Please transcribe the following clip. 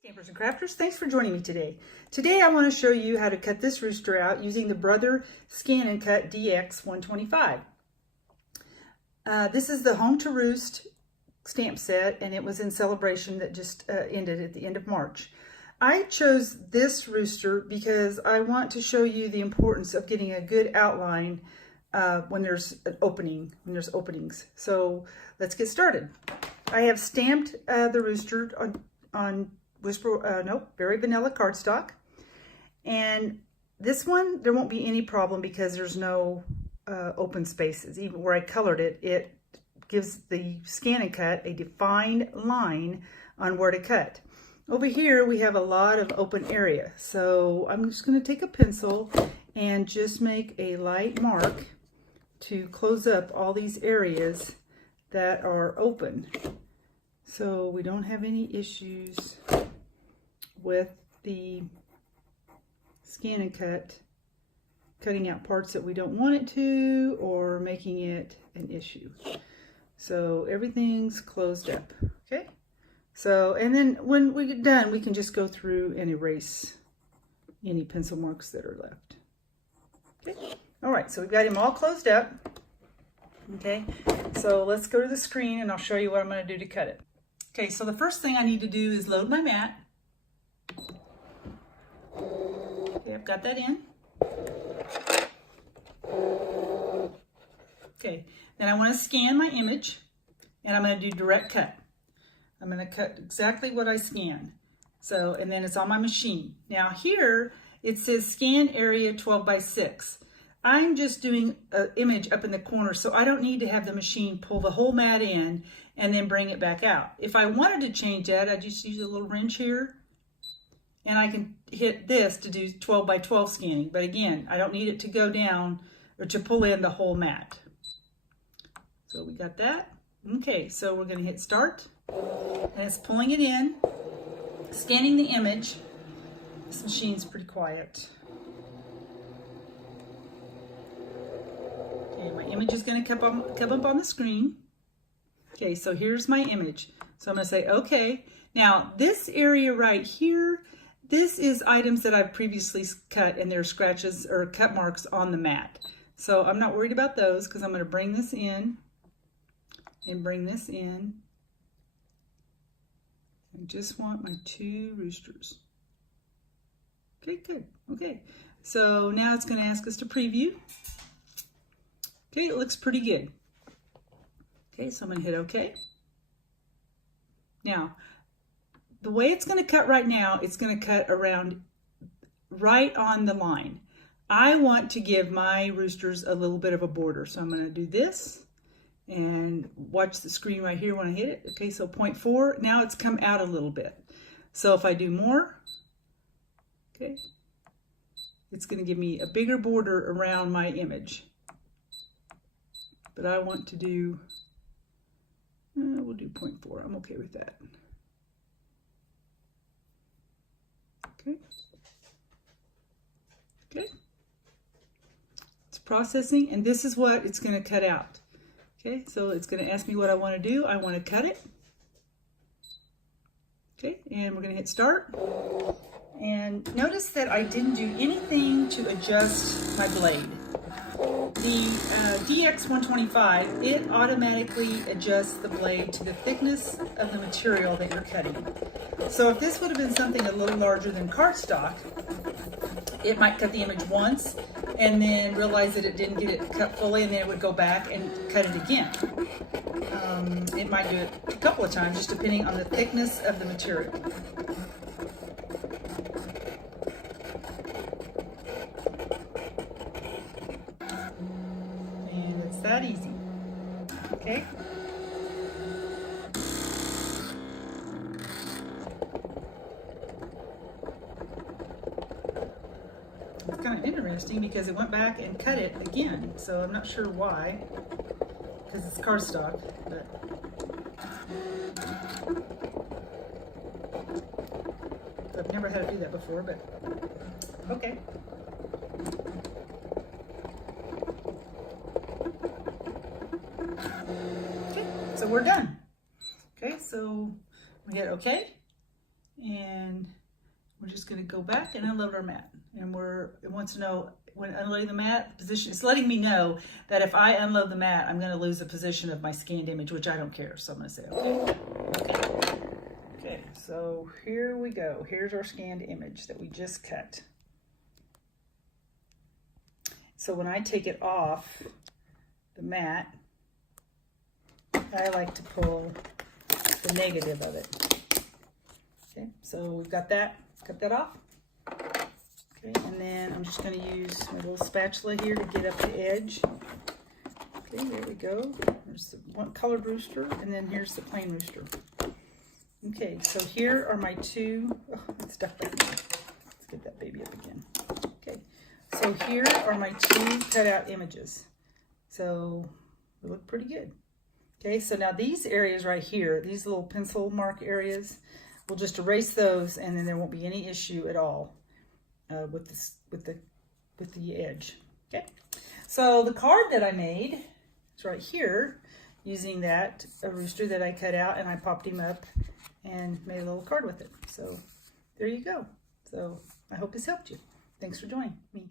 Stampers and crafters, thanks for joining me today. Today I want to show you how to cut this rooster out using the Brother Scan and Cut DX 125. This is the Home to Roost stamp set, and it was in celebration that just ended at the end of March. I chose this rooster because I want to show you the importance of getting a good outline when there's an opening, when there's openings. So let's get started. I have stamped the rooster on very vanilla cardstock, and this one there won't be any problem because there's no open spaces. Even where I colored it, it gives the Scan and Cut a defined line on where to cut. Over here we have a lot of open area, so I'm just going to take a pencil and just make a light mark to close up all these areas that are open, so we don't have any issues with the Scan and Cut cutting out parts that we don't want it to or making it an issue. So everything's closed up. Okay, so and then when we get done, we can just go through and erase any pencil marks that are left. Okay, all right, so we've got him all closed up. Okay, so let's go to the screen and I'll show you what I'm going to do to cut it. Okay, so the first thing I need to do is load my mat. Okay, I've got that in. Okay, then I want to scan my image, and I'm going to do direct cut. I'm going to cut exactly what I scan. So, and then it's on my machine. Now here it says scan area 12 by 6. I'm just doing an image up in the corner, so I don't need to have the machine pull the whole mat in and then bring it back out. If I wanted to change that, I just use a little wrench here, and I can hit this to do 12 by 12 scanning. But again, I don't need it to go down or to pull in the whole mat. So we got that. Okay, so we're going to hit start, and it's pulling it in, scanning the image. This machine's pretty quiet. Okay, my image is going to come up on the screen. Okay, so here's my image. So I'm going to say okay. Now this area right here, this is items that I've previously cut, and there are scratches or cut marks on the mat. So I'm not worried about those because I'm going to bring this in and bring this in. I just want my two roosters. Okay, good. Okay, so now it's going to ask us to preview. Okay, it looks pretty good. Okay, so I'm going to hit OK. Now, the way it's going to cut right now, it's going to cut around right on the line. I want to give my roosters a little bit of a border, so I'm going to do this and watch the screen right here when I hit it. Okay, so 0.4. Now it's come out a little bit. So if I do more, okay, it's going to give me a bigger border around my image. But I want to do, we'll do 0.4. I'm okay with that. Okay. Okay. It's processing, and this is what it's going to cut out. Okay, so it's going to ask me what I want to do. I want to cut it. Okay, and we're going to hit start. And notice that I didn't do anything to adjust my blade. The DX 125, it automatically adjusts the blade to the thickness of the material that you're cutting. So if this would have been something a little larger than cardstock, it might cut the image once and then realize that it didn't get it cut fully, and then it would go back and cut it again. It might do it a couple of times, just depending on the thickness of the material. And it's that easy. Okay. It's kind of interesting because it went back and cut it again, so I'm not sure why, because it's cardstock, but I've never had to do that before, but okay. Okay, so we're done. Okay, so I'm We hit OK, and we're just going to go back and unload our mat. And it wants to know when unloading the mat position. It's letting me know that if I unload the mat, I'm going to lose the position of my scanned image, which I don't care. So I'm going to say OK. Okay. Okay. So here we go. Here's our scanned image that we just cut. So when I take it off the mat, I like to pull the negative of it. Okay, so we've got that. Cut that off. Okay, and then I'm just going to use my little spatula here to get up the edge. Okay, there we go. There's the one colored rooster, and then here's the plain rooster. Okay, so here are my two. Oh, it's stuck back there. Let's get that baby up again. Okay, so here are my two cutout images. So they look pretty good. Okay, so now these areas right here, these little pencil mark areas, we'll just erase those, and then there won't be any issue at all with the edge. Okay, so the card that I made is right here, using a rooster that I cut out, and I popped him up and made a little card with it. So there you go. So I hope this helped you. Thanks for joining me.